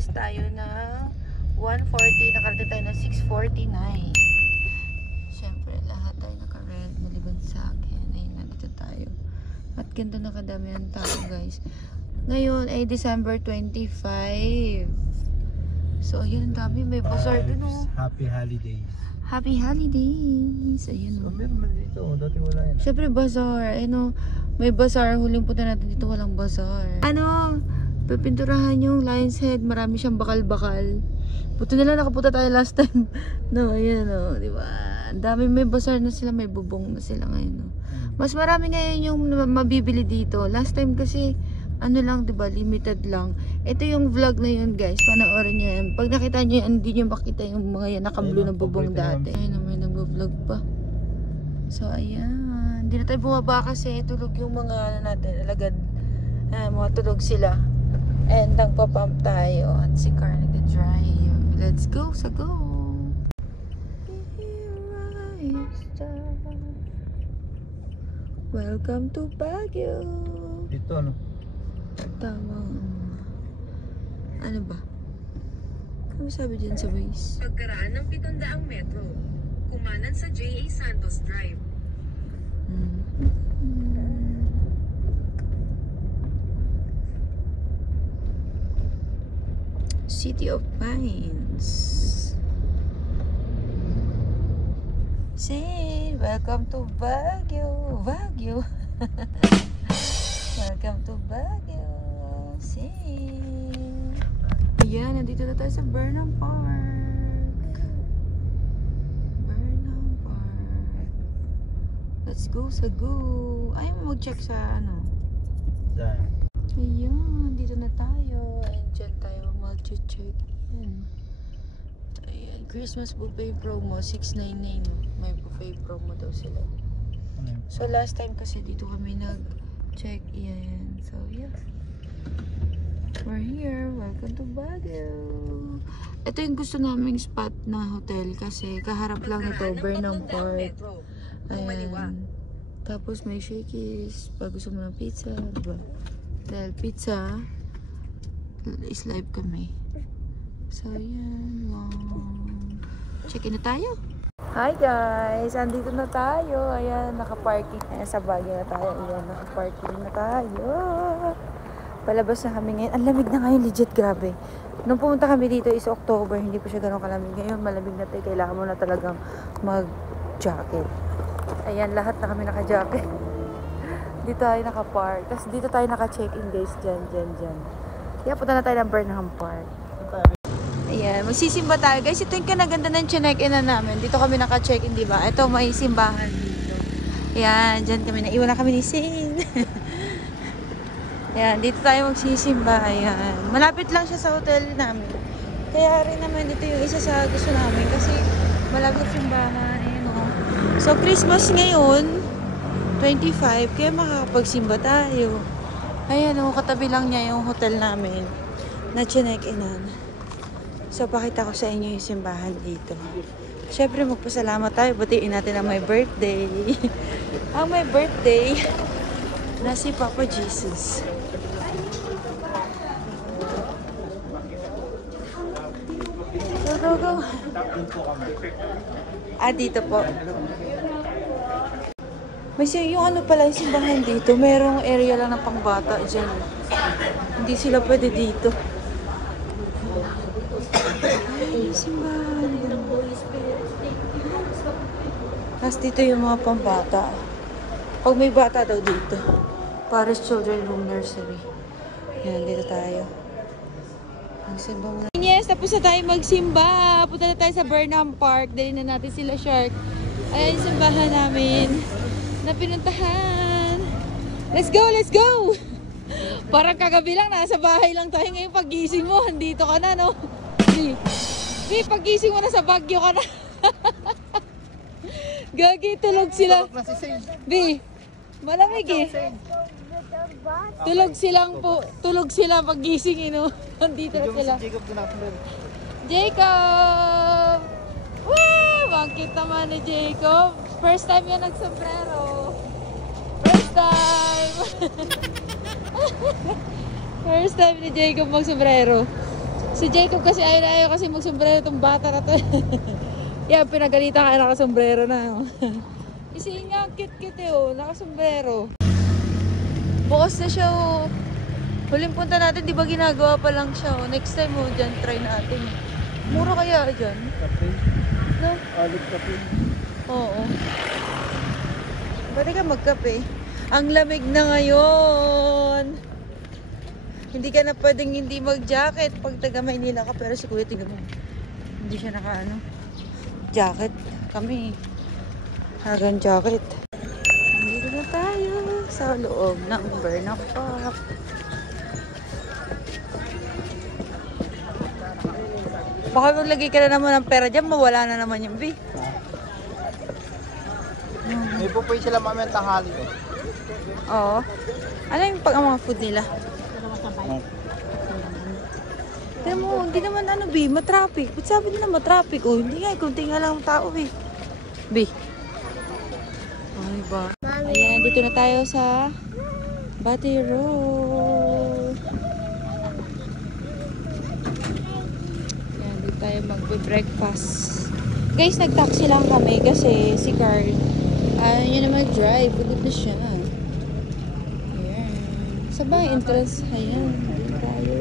umalis tayo na 1:40. Nakarating tayo na 6:49. Siyempre, lahat tayo naka-red. Maliban sa akin. Ayun, nandito tayo. At ganda na kadami ang tao, guys. Ngayon ay December 25. So, ayun, ang dami. May bazaar dun, oh. Happy holidays. Happy holidays. Ayun, oh. So, meron man dito. Dati wala yan. Siyempre, bazaar. Ayun, oh. May bazaar. Huling punta natin dito, walang bazaar. Ano? Pipinturahan yung Lion's Head. Marami siyang bakal-bakal. Buti na lang nakapunta tayo last time. No, ayun, oh. Diba? Ang dami, may bazaar na sila. May bubong na sila ngayon, oh. Mas marami ngayon yung mabibili dito. Last time kasi, ano lang, diba, limited lang. Ito yung vlog na yun, guys. Panoorin nyo yan. Pag nakita nyo yan, hindi nyo makita yung mga yan naka-blue na bubong dati. Ayun, may nag-vlog pa. So, ayan. Hindi na tayo bumaba kasi tulog yung mga ano natin, alagad. Mga tulog sila. And nagpa-pump tayo. At si Car nag-drive. Let's go, sa go! Welcome to Baguio. Dito ano? Tamang ano ba? Ano sabi dyan sa base? Pagkaraan ng 700 metro, kumanan sa J.A. Santos Drive. City of Pines. Say, welcome to Baguio. Baguio. Welcome to Baguio. Say. Ayan, nandito na tayo sa Burnham Park. Burnham Park. Let's go sa go. Ayaw mo mag-check sa ano? Saan? Ayan, dito na tayo. And dyan tayo mag-check. Ayan, Christmas buffet promo, 699. May buffet promo daw sila. So last time kasi dito kami nag-check. Ayan, so yeah. We're here. Welcome to Baguio. Ito yung gusto naming spot na hotel kasi kaharap lang ito, Burnham Park. Ayan. Tapos may Shakey's. Pag gusto mo ng pizza, diba? Dahil pizza is live kami. So, yan. Wow. Check-in na tayo. Hi guys! Andito na tayo. Ayan, naka-parking. Ayan, sa Baguio na tayo. Ayan, naka-parking na tayo. Palabas na kami ngayon. Ang lamig na ngayon, legit, grabe. Nung pumunta kami dito is October, hindi pa siya ganun kalamig. Ngayon, malamig na tayo. Kailangan mo na talagang mag-jacket. Ayan, lahat na kami naka-jacket. Dito tayo naka-park. Tapos dito tayo naka-check-in, guys. Dyan. Kaya punta na tayo ng Burnham Park. Ayan, magsisimba tayo. Guys, ito yung kanaganda ng check-in na namin. Dito kami naka-check-in, diba? Ito, may simbahan dito. Ayan, dyan kami. Naiwan na kami ni Sin. Ayan, dito tayo magsisimba. Ayan. Malapit lang siya sa hotel namin. Kaya rin naman ito yung isa sa gusto namin. Kasi malapit simbahan. Ayan, o. So, Christmas ngayon, 25. Kaya makakapagsimba tayo. Ayan, o. Katabi lang niya yung hotel namin na check-inan. So, pakita ko sa inyo yung simbahan dito. Siyempre, magpasalamat tayo. Batiin natin ang my birthday. Ang my birthday na si Papa Jesus. Go. Dito po. May yung ano pala yung simbahan dito. Merong area lang ng pangbata dyan. Hindi sila pwede dito. Simbahan. Tapos dito yung mga pambata. Pag may bata daw dito. Paris Children Home Nursery. Yan, dito tayo. Magsimba muna. Yes, tapos na tayo magsimba. Punta na tayo sa Burnham Park. Dali na natin sila Shark. Ayan yung simbahan namin na pinuntahan. Let's go! Parang kagabi lang, nasa bahay lang tayo. Ngayon paggising mo, andito ka na, no? Di, paggising mo na sa Baguio ka na. Gagi, tulog sila. Bi, malamig eh. Tulog sila paggising, no? Andito na sila. Jacob! Woo! Bangkit naman ni Jacob. First time yan nagsombrero. First time! First time ni Jacob magsombrero. Si Jacob kasi ayaw kasi magsombrero itong bata na to. Yeah, pinagalitan ka nakasombrero na. Kasi nga, cute-cute eh, oh, nakasombrero. Bukas na siya, oh. Huling punta natin, di ba ginagawa pa lang siya, oh. Next time, oh, dyan, try natin. Mura kaya dyan? Kape. No? Alit kape. Oo. Pwede ka magkape. Ang lamig na ngayon. Hindi ka na pwedeng hindi mag-jacket pag taga Maynila ka. Pero si Kuya, tingnan mo. Hindi siya jacket. Kami. Hagang jacket. Dito na tayo sa loob ng Burnock Park. Baka maglagay ka na naman ng pera dyan, mawala na naman yung B. May buffet sila mamaya tanghali. Oo. Ano yung ang mga food nila? Tignan mo, hindi naman matraffic. Ba't sabi nila matraffic? Oh, hindi nga, kunti nga lang ang tao B. Ay ba? Ayan, dito na tayo sa Batty Road. Ayan, dito tayo magbe-breakfast. Guys, nag-taxi lang kami kasi si Carl, yun na mag-drive. Pagod na siya. Ayan. Sa ba entrance? Ayan, dito tayo.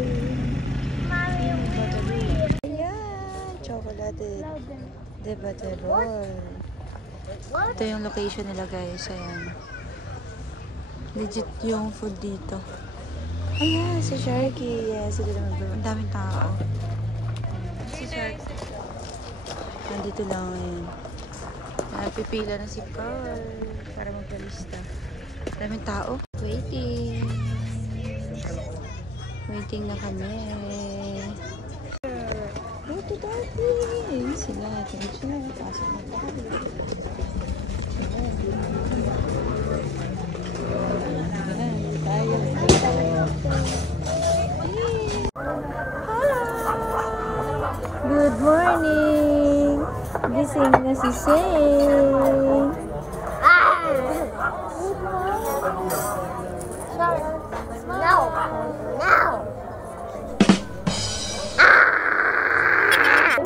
Ayan, chocolate de Batty Road. Ito yung location nila, guys. Ayan. Legit yung food dito. Ayan, si Sharky. Yes, ito naman. Ang daming tao. Si Sharky. Nandito lang. Ayan. Pipila na si Carl para magpalista. Daming tao. Waiting na kami. Ito dati. Ayun sila. Ito siya. Pasok na tayo. Good morning! Gising na si Sing.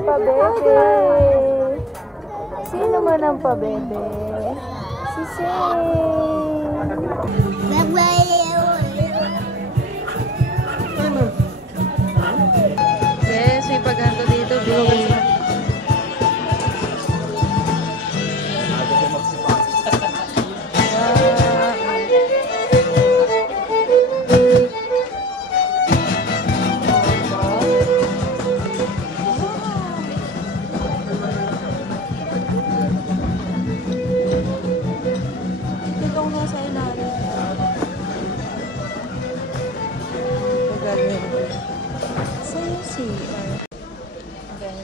Pabebe. Sino man ang pabebe? Si Sing. Yes, may paghanto dito, babe.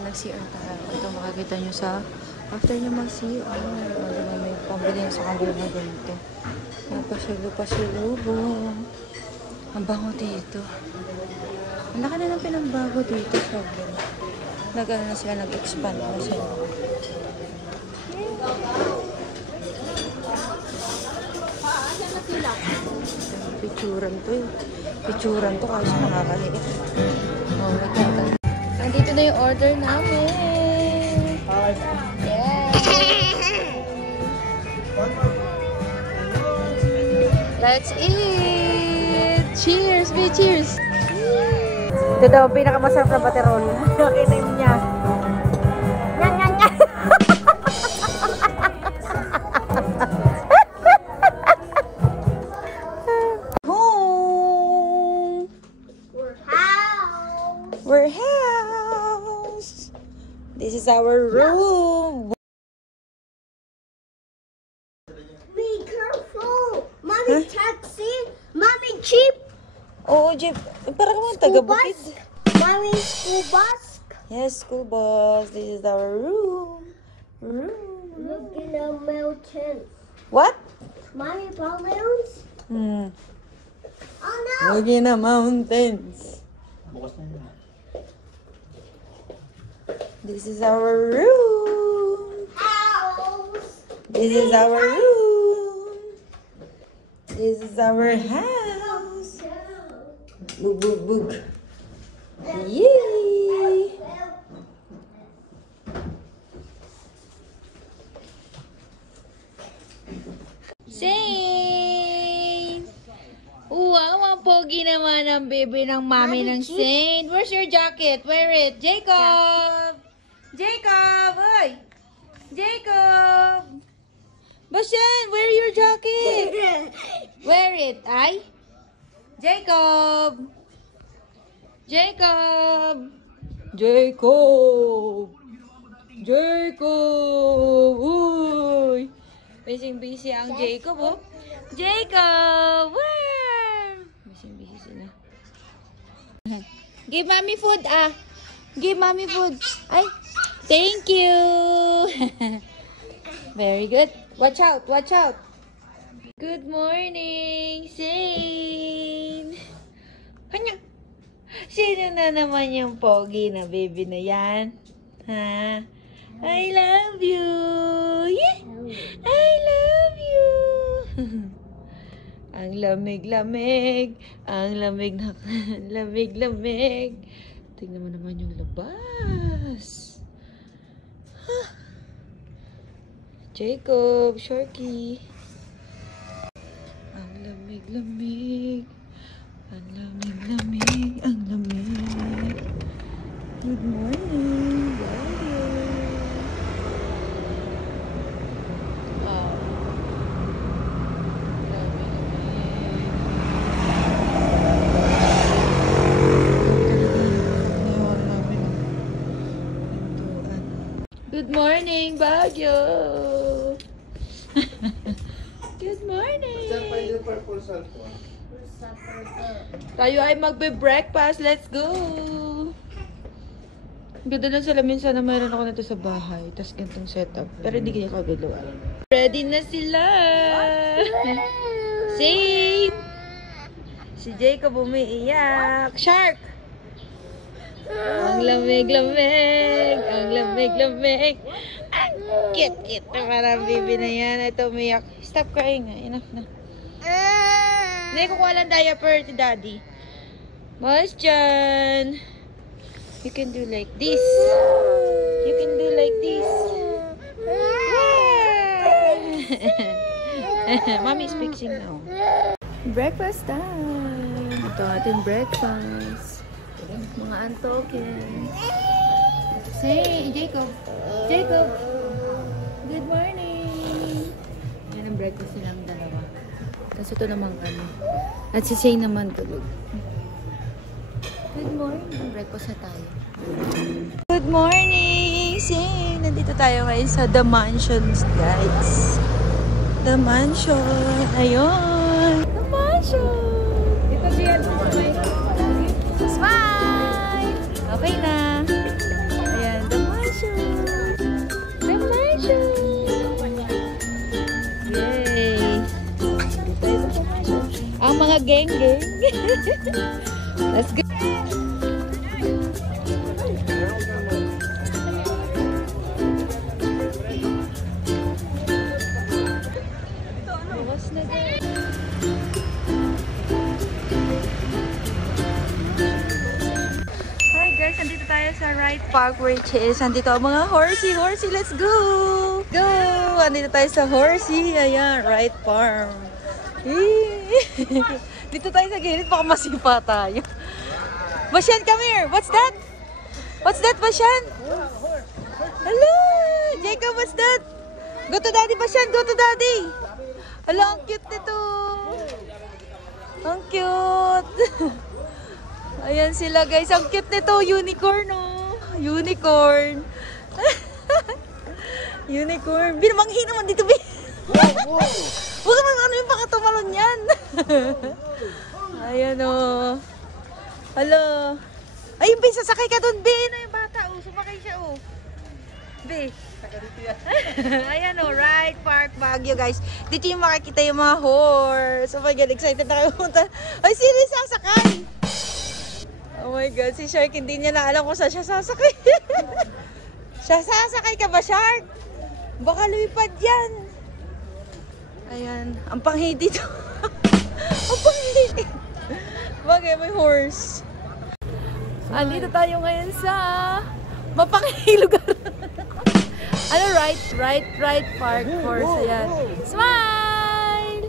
Nag-CR tayo. Ito makikita nyo sa after nyo mag-CR. Diba, may pambili sa kabila na ganito. May pasilubong. Ang bango dito. Ang laki na ng pinagbago dito. Nag-ano na sila, nag-expand na sila. Picturan to eh. Picturan to kasi nakakaliit. Oh, magkakaliit. Andito na yung order namin. Yeah. Let's eat. Cheers, be cheers. Ito daw pinakamasarap na baterol. Nakinim niya. Yan, yan, yan. Home. We're house. This is our room. Be careful. Mommy taxi. Mommy jeep. Oo, Jeep. Para ka mga taga-bukid. Mommy school bus. Yes, school bus. This is our room. Look in the mountains. What? Mommy balloons. Oh no. Look in the mountains. Bukas na yun. This is our room. House. This is our room. This is our house. Boog, boog, boog. Yay! pogi naman ang baby ng mami ng Saint. Where's your jacket? Wear it. Jacob! Jacob! Oy! Jacob! Bashan, wear your jacket. Wear it, ay? Jacob! Jacob! Jacob! Jacob! Uy! Busy ang Jacob, oh. Jacob! Where? Busy sila. Give mommy food, ah. Give mommy food. Ay, thank you. Very good. Watch out, watch out. Good morning, Saint. Kanya. Sino na naman yung pogi na baby na yan? Ha? I love you. Yeah. I love you. Ang lamig-lamig. Ang lamig na lamig-lamig. Tingnan mo naman yung labas. Huh. Jacob, Sharky. Ang lamig-lamig. Ang lamig-lamig. Ang lamig. Good morning. Daddy. Oh. Good morning, Baguio. Good morning. Tayo ay magbe-breakfast. Let's go. Ganda ng salamin. Sana mayroon ako nito sa bahay. Tapos ganitong setup. Pero hindi kaya kagalawa. Ready na sila. Same. Si Jacob umiiyak. Shark. Ang lamig-lamig. Ang lamig-lamig. Ang cute-cute na parang baby na yan. Ito umiiyak. Stop crying. Enough na. Hindi, kukuha lang diaper ti daddy. Mas dyan. You can do like this. You can do like this. Mommy is fixing now. Breakfast time. Ito ating breakfast. Mga antokin. Say, Jacob. Jacob. Good morning. Yan ang breakfast nilang dalawa. Tapos ito naman kami. At si Shane naman tulog. Good morning. Breakfast na tayo. Good morning, Shane. Nandito tayo ngayon sa The Mansions, guys. The Mansion. Ayun. The Mansion. Dito siya. Smile. Okay na. Ayan. The Mansion. The Mansion. Yay. Ang mga geng-geng. Let's go. Hi guys, nandito tayo sa Wright Park, which is nandito ang mga horsey. Let's go! Go! Nandito tayo sa horsey. Ayan, Wright Farm. Dito tayo sa gilid, baka masipa tayo. Bashan, come here. What's that? What's that, Bashan? Hello! Jacob, what's that? Go to daddy, Bashan. Go to daddy. Hello, ang cute nito. Ang cute. Ayan sila, guys. Ang cute nito. Unicorn, oh. Unicorn. Unicorn. Binamanghi naman dito, Bin. Huwag naman ano yung pakatumalon yan. Ayan, oh. Hello. Ay, Bin, sasakay ka dun, Bin. Ay, yung bata, oh. Sumakay siya, oh. Bin. Ayan, oh. Wright Park, Baguio, guys. Dito yung makikita yung mga horse. Oh my God, excited na kayo punta. Ay, sino yung sasakay? Oh my God, si Shark, hindi niya na alam kung saan siya sasakay. Siya sasakay ka ba, Shark? Baka lumipad yan. Ayan, ang panghi dito. Ang panghi. Bagay, may horse. Andito tayo ngayon sa mapanghi lugar. Ano, Wright Park horse. Ayan. Smile!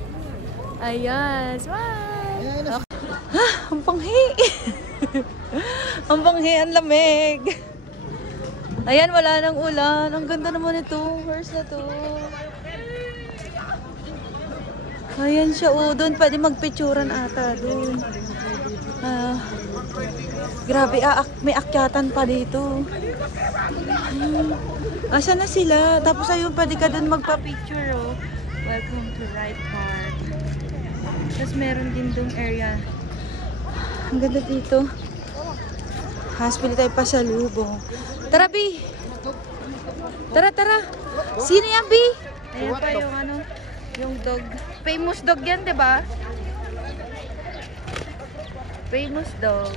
Ayan, smile! Okay. Ang panghi. Ang panghi, ang lamig. Ayan, wala nang ulan. Ang ganda naman ito. Horse na to. Ayan siya. Oh, doon pwede magpicturan ata. Doon. Grabe, may akyatan pa dito. Asa na sila? Tapos ayun, pwede ka doon magpa-picture. Oh. Welcome to Ride Park. Tapos meron din doon area. Ang ganda dito. Hospital tayo pa sa lubong. Tara, B! Tara, tara! Sino yan, B? Ayan pa yung ano, yung dog. Famous dog yan, diba? Famous dog.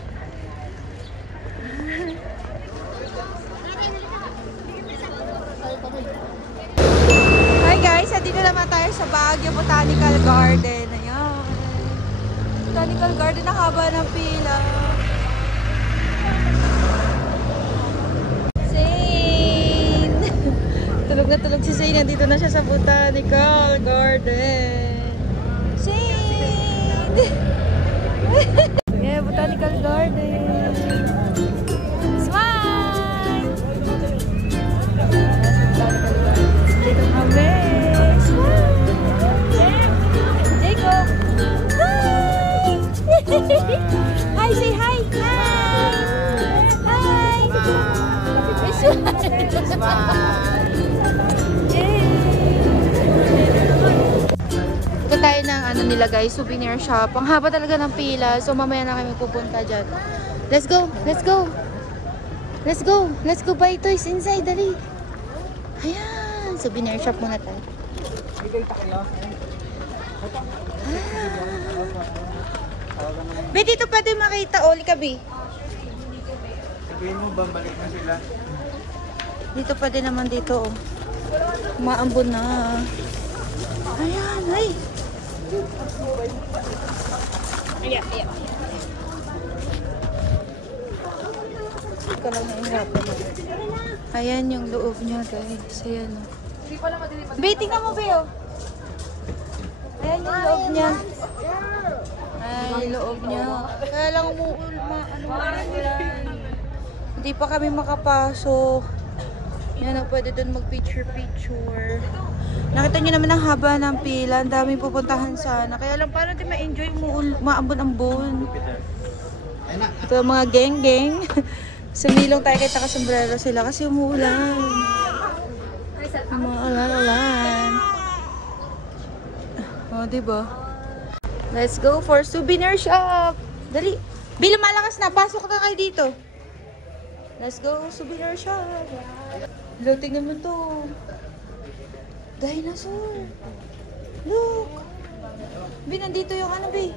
Hi guys, dito naman tayo sa Baguio Botanical Garden. Ayan. Botanical Garden, ang haba ng pila. Tulog na tulog si Zane. Nandito na siya sa Botanical Garden. Zane! Yeah, Botanical Garden. Smile! Botanical Garden. Dito kami. Smile! Jacob! Hi! Hi, say hi! Hi! Hi! Smile! Ito tayo ng ano nila guys, souvenir shop. Ang haba talaga ng pila. So mamaya na kami pupunta dyan. Let's go! Let's go! Let's go! Let's go buy toys inside. Dali! Ayan! Souvenir shop muna tayo. Be, dito pwede makita. Oli ka, Be. Sabihin mo, bambalik na sila. Dito pwede naman dito, oh. Maambon na. Ayan, ay. Ayan. Ika lang na ihapon. Ayan yung loob niya, guys. Ayan, oh. Be, tingnan mo, Be, oh. Ayan yung loob niya. Ay, loob niya. Kaya lang umuulan. Hindi pa kami makapasok. Yan na, pwede doon mag-picture-picture. Nakita nyo naman ang haba ng pila. Ang daming pupuntahan sana. Kaya lang parang di ma-enjoy mo maambon-ambon. Ito mga geng-geng. Sumilong tayo kahit nakasombrero sila kasi umuulan. Umuulan-ulan. O, diba? Let's go for souvenir shop. Dali. Bila malakas na. Pasok na kayo dito. Let's go souvenir shop. Hello, tingnan mo to. Dinosaur. Look. Bi, nandito yung ano, Bi.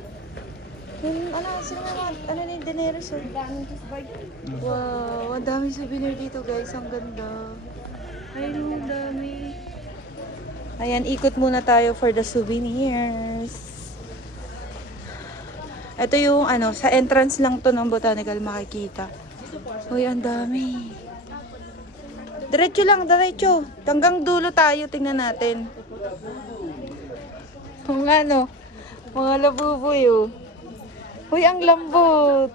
Yung ano, sino naman? Ano na yung dinosaur? Wow, ang dami souvenir dito, guys. Ang ganda. Ayun, ang dami. Ayan, ikot muna tayo for the souvenirs. Ito yung ano, sa entrance lang to ng Botanical makikita. Uy, ang dami. Diretso lang, diretso. Hanggang dulo tayo, tingnan natin. Mga ano, mga labuboy, oh. Uy, ang lambot.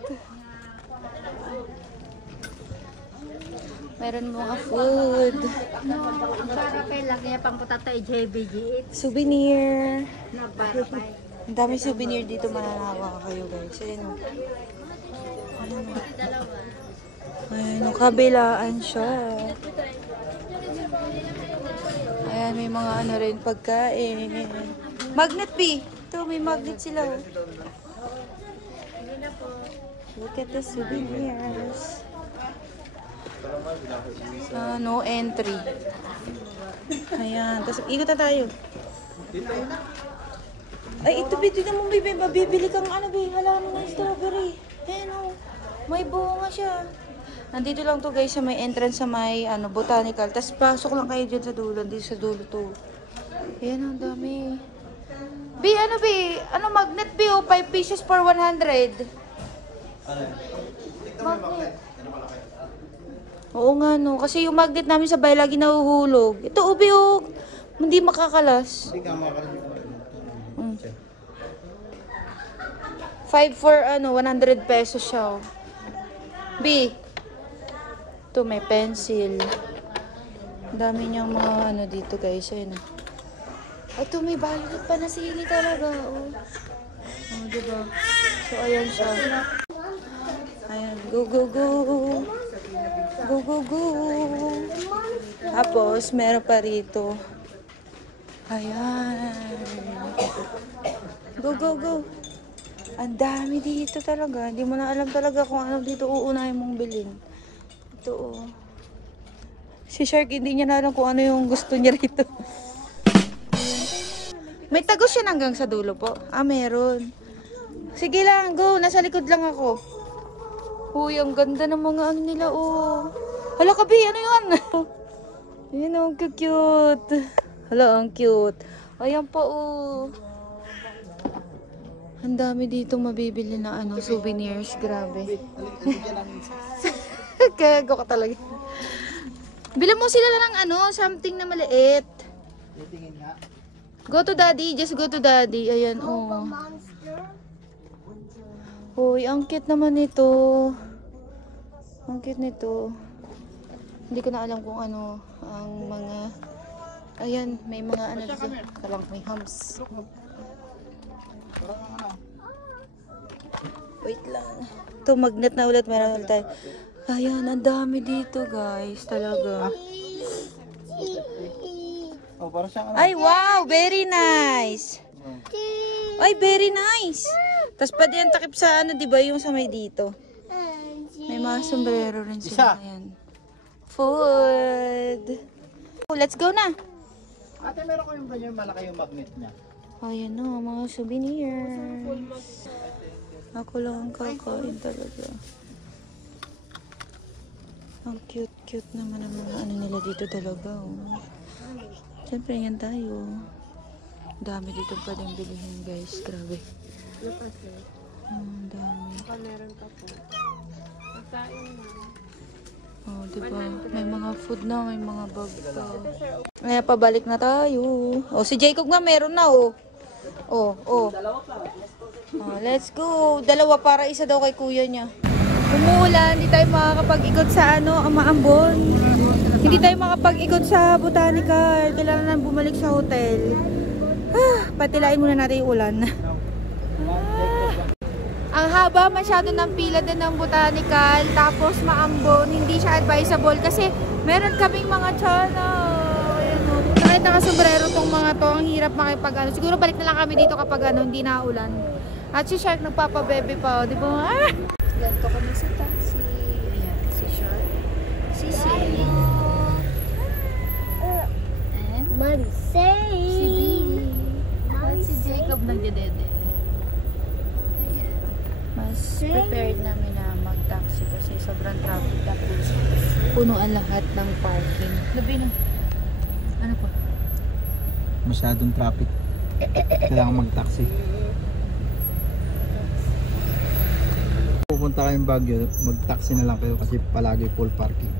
Meron mga food. Para kay laki pang putatay JBG. Souvenir. No, bye. Ang dami souvenir dito, mananawa kayo, guys. Ayan, oh. Ayan, oh, kabilaan siya. Ayan, may mga ano rin, pagkain. Magnet, P. Ito, may magnet sila, oh. Look at the souvenirs. No entry. Ayan, tapos ikot na tayo. Ay, ito, dito mo, baby. Mabibili kang ano, baby. Halaman ng strawberry. Ayan, oh. May bunga siya. Nandito lang to, guys, sa may entrance sa may ano, botanical. Tapos pasok lang kayo dyan sa dulo. Dito sa dulo to. Ayan, ang dami. B, ano, B? Ano, magnet, B, oh. 5 pieces for 100. Magnet. Oo nga, no. Kasi yung magnet namin sa bahay lagi nahuhulog. Ito, ubi, oh. Hindi makakalas. Hindi ka makakalas. 5 for 100 pesos siya. Oh. B. Ito may pencil. Ang dami niyang mga dito guys. Ayun. Ito may balot pa na sili talaga. Oh. Oh, diba? So, ayan siya. Ayan. Go, go, go. Go, go, go. Tapos, meron pa rito. Ayan. Go, go, go. Ang dami dito talaga. Hindi mo na alam talaga kung ano dito uunahin mong bilhin. Ito, oh. Si Shark, hindi niya na alam kung ano yung gusto niya rito. May tagos yan hanggang sa dulo po. Ah, meron. Sige lang, go. Nasa likod lang ako. Uy, ang ganda ng mga ano nila, oh. Hala, Kabi, ano yun? Ayan, oh, cute. Hala, ang cute. Ayan pa, oh. Ang dami dito mabibili na souvenirs. Grabe. Kago ka talaga. Bilan mo sila ng something na maliit. Go to daddy, just go to daddy. Ayan, oh. Uy, ang cute naman ito. Ang cute nito. Hindi ko na alam kung ano ang mga... Ayan, may mga dito. Kalang may hams. Wait lang. Ito, magnet na ulit. Meron ulit tayo. Ayan, ang dami dito guys. Talaga. Ay, wow! Very nice! Ay, very nice! Tapos pa diyan takip sa di ba yung sa may dito? May mga sombrero rin sila. Ayan. Food! Let's go na! Ate, meron ko yung ganyan malaki yung magnet niya. Ayan na, mga souvenirs. Ako lang ang kakain talaga. Ang cute naman ang mga nila dito talaga. Oh. Siyempre, yan tayo. Dami dito pa din bilihin, guys. Grabe. Ang dami. Meron pa po. Pagkain na. Oh, diba? May mga food na, may mga bag pa. Kaya pabalik na tayo. Oh, si Jacob nga meron na, oh. Oh. Oh, let's go. Dalawa para isa daw kay kuya niya. Umuulan, hindi tayo makakapag-ikot sa Maambon. Hindi tayo makapag-ikot sa Botanical. Kailangan na bumalik sa hotel. Patilain muna natin yung ulan. Ang haba masyado ng pila din ng Botanical. Tapos Maambon, hindi siya advisable kasi meron kaming mga tsana. Kahit nakasombrero tong mga to, ang hirap makipag Siguro balik na lang kami dito kapag hindi na ulan. At si Shark nagpapabebe pa, di ba? Ganto kami sa taxi. Ayan, si Shark. Si Say. And Mansay! si B. At si Jacob nagdedede. Ayan. Mas prepared namin na mag-taxi kasi sobrang traffic. Tapos punuan lahat ng parking. Labi na. Ano po? Masyadong traffic. Kailangan mag-taxi. Pupunta kayong Baguio, mag-taxi na lang kayo kasi palagi full parking.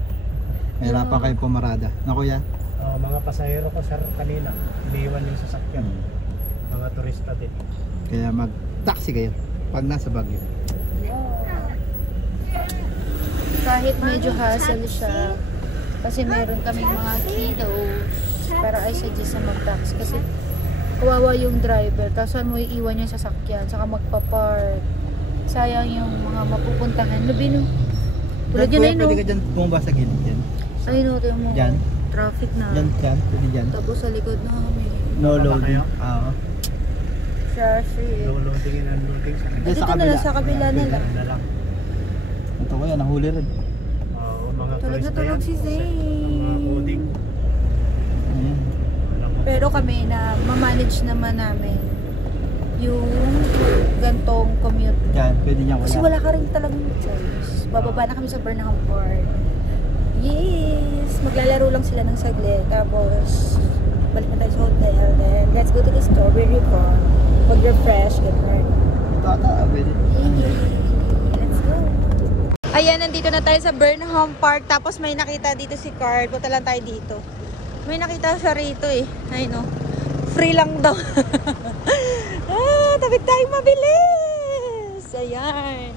Mahirapan kayo pumarada. Na kuya? Mga pasahero ko sir kanina, iniwan yung sasakyan. Mga turista din. Kaya mag-taxi kayo pag nasa Baguio. Kahit medyo hassle siya kasi meron kaming mga kiddos, pero I suggest na mag-taxi kasi kawawa yung driver tapos saan mo iiwan yung sasakyan saka magpa-park, sayang yung mga mapupuntahan. Lubino tulad yun ay no, Pwede ka dyan bumaba sa gilid dyan. ay no, tayo mo Dyan? traffic na Dyan, pwede dyan. tapos sa likod na kami No Baba loading. kayo? Oo. Low loading and unloading sa Dyan dito na lang sa kabila na lang. na lang. Ito kuya, nahuli rin. Mga Tulog na turista tulog yan. si Zay. Mga coding. Ayan. Alam mo. Pero kami na mamanage naman namin yung gantong commute. Dyan, pwede dyan kuya. Kasi wala ka rin talagang choice. Bababa na kami sa Burnham Park. Yes! Maglalaro lang sila ng saglit. Tapos, balik na tayo sa hotel. Then, let's go to the Strawberry Farm. Mag-refresh. Ganun. Tata, pwede. Let's go. Ayan, nandito na tayo sa Burnham Park. Tapos may nakita dito si Carl. Punta lang tayo dito. May nakita siya rito eh. Ay no. Free lang daw. Tapit tayo mabilis. Ayan.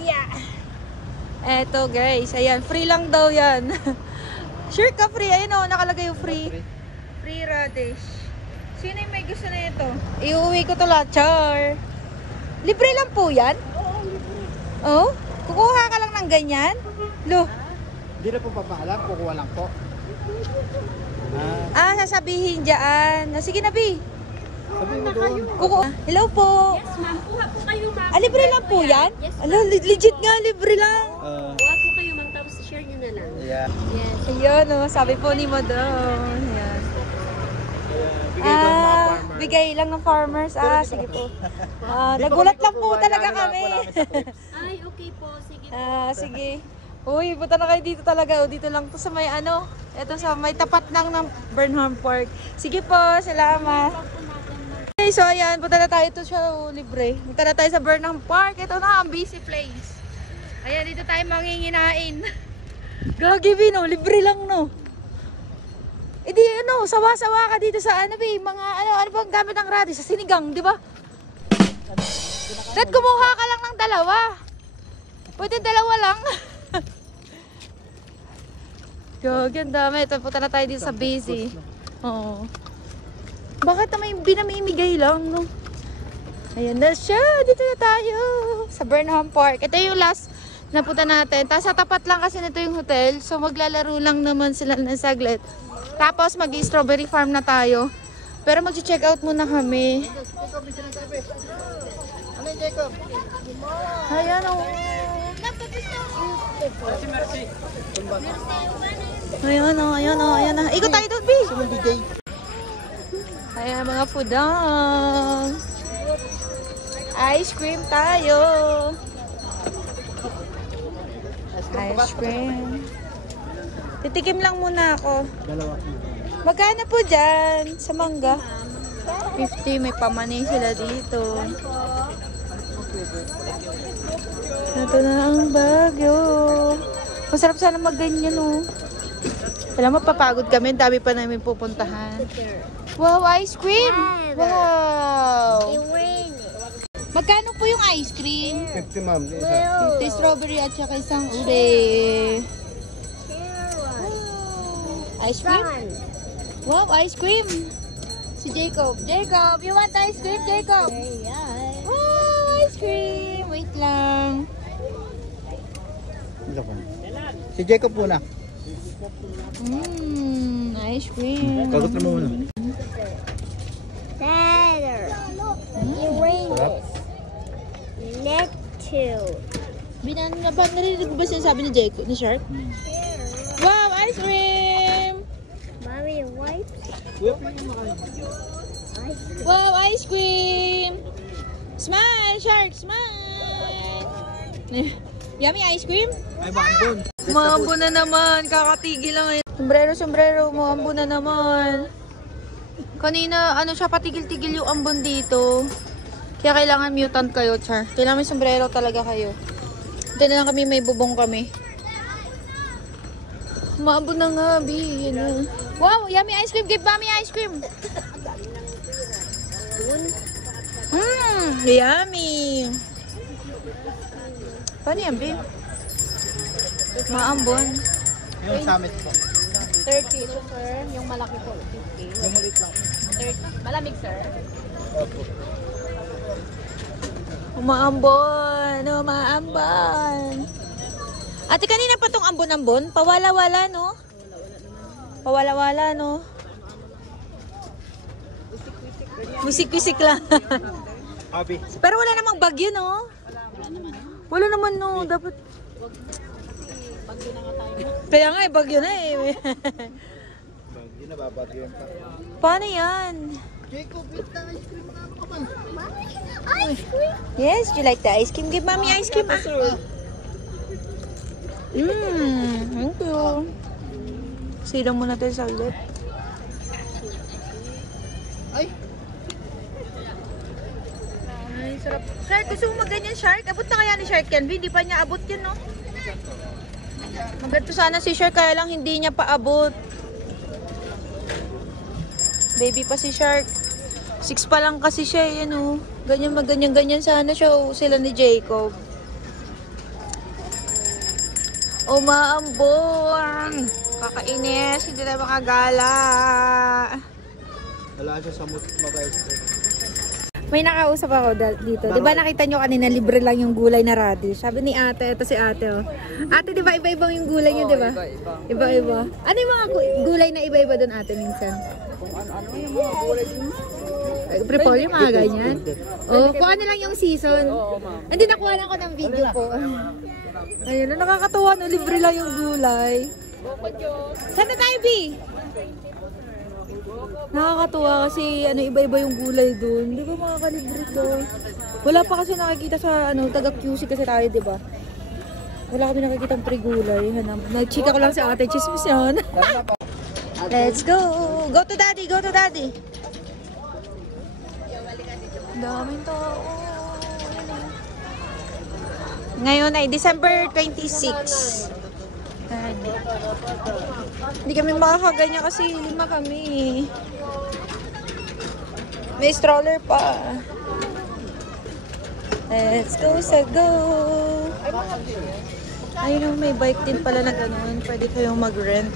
Yeah. Eto guys, ayan. Free lang daw yan. Sure ka free? Ayun o, nakalagay yung free. Free radish. Sino yung may gusto na ito? Iuwi ko to lahat, char. Libre lang po yan? Oo, libre. Oh? Kukuha ka lang ng ganyan? Lo. Hindi na po papaalam, kukuha lang po. Sasabihin dyan. Sige na, Bi. Sabihin mo doon. Kukuha. Hello po. Yes, ma'am. Kuha po kayo, ma'am. Libre lang po yan? Ala, legit nga, libre lang. Kuha po kayo, ma'am. Tapos share nyo na lang. Yeah. Yes. Ayun, sabi po ni Madam. Ayan. Bigay lang ng farmers. Sige po. Nagulat lang po talaga kami. Ay, okay po. Sige po. Sige. Uy, punta na kayo dito talaga. Dito lang to sa may ito sa may tapat lang ng Burnham Park. Sige po, salamat. Okay, so ayan, punta na tayo ito siya libre. Punta na tayo sa Burnham Park. Ito na ang busy place. Ayan, dito tayo manginginain. Gagi, no, libre lang, no. Eh di, sawa-sawa ka dito sa mga, ano bang gamit ng radish? Sa sinigang, di ba? Dad, kumuha ka lang ng dalawa. Pwede dalawa lang. Gagi, ang dami. Ito, punta na tayo dito sa busy. Oo. Bakit na may binamimigay lang, no? Ayan na siya. Dito na tayo. Sa Burnham Park. Ito yung last na punta natin. Tapos sa tapat lang kasi nito yung hotel. So maglalaro lang naman sila ng saglit. Tapos mag-strawberry farm na tayo. Pero mag-check out muna kami. Ano yung Jacob? Ayan o. Ayan o. Ikot tayo doon, B. Ayan mga foodang. Ice cream tayo. Ice cream. Titikim lang muna ako. Dalawa. Magkano po dyan sa mangga? 50. May pamani sila dito. Ito na ang Baguio. Masarap sana magganyan, oh. Alam mo, papagod kami. Dami pa namin pupuntahan. Wow, ice cream! Wow! Magkano po yung ice cream? 50 ma'am. 50 strawberry at saka isang ube. Ice cream? Wow, ice cream! Si Jacob. Jacob, you want ice cream, Jacob? Wow, ice cream! Wait lang. Si Jacob muna. Ice cream. Kagot na mo muna. Narinig ba sinasabi ni Jacob, ni Shark? Wow, ice cream! Mommy, wipe. Wow, ice cream! Smile, Shark, smile! Yummy ice cream? Ay, maambon. Maambo na naman, kakatigil lang ngayon. Sombrero, maambo na naman. Kanina, siya, patigil-tigil yung ambon dito. Kaya kailangan mutant kayo, Char. Kailangan may sombrero talaga kayo. Dito na lang kami, may bubong kami. Maambon na nga, Bi. Yan. Wow, yummy ice cream. Give mommy ice cream. Yummy. Paano yan, Bi? Maambon. Yung summit po. 30 ito, sir. Yung malaki po, 50. Yung maliit lang. 30. Malamig, sir. Opo. Umaambon. Ate, kanina pa tong ambon-ambon. Pawala-wala, no? Pawala-wala, no? Wisik-wisik lang. Abi. Pero wala namang bagyo, no? Wala naman, no? Dapat... Kaya nga, bagyo na eh. Hindi na babagyo yung pa. Paano yan? Jacob, eat na ice cream na ka man. Ice cream. Yes, you like the ice cream? Give mommy ice cream. Thank you. Silang muna tayo sa ulit. Ay! Ay, sarap. Shark, gusto mo magganyan, Shark? Abot na kaya ni Shark yan? Hindi pa niya abot yan, no? Maganda sana si Shark, kaya lang hindi niya paabot. Baby pa si Shark. 6 pa lang kasi siya, yan, oh. Ganyan sana siya. Sila ni Jacob. Umaambon. Kakainis. Hindi na makagala. Wala siya sa mag-ice. May nakausap ako dito. Di ba nakita nyo kanina libre lang yung gulay na radish? Sabi ni ate, ito si ate oh. Ate, di ba iba-ibang yung gulay nyo, di ba? Iba-iba. Ano yung mga gulay na iba-iba doon ate minsan? Ano yung mga gulay yun? Prepol, yung mga ganyan. Oh, kung ano lang yung season. Hindi, nakuha lang ko ng video po. Ayun, nakakatuwa no, libre lang yung gulay. Saan na tayo, B? Nakakatuwa kasi iba-iba yung gulay doon. Di ba mga kalibre ko? Wala pa kasi nakikita sa taga QC kasi tayo, di ba? Wala kami nakikita ng pre-gulay. Nag-chika ko lang sa ate, chismis yun. Let's go! Go to daddy! Go to daddy! Daming tao. Ngayon ay December 26. Hindi kami makakaganyan kasi 5 kami. May stroller pa. Let's go sa go. Ayun, may bike din pala na gano'n. Pwede kayong mag-rent.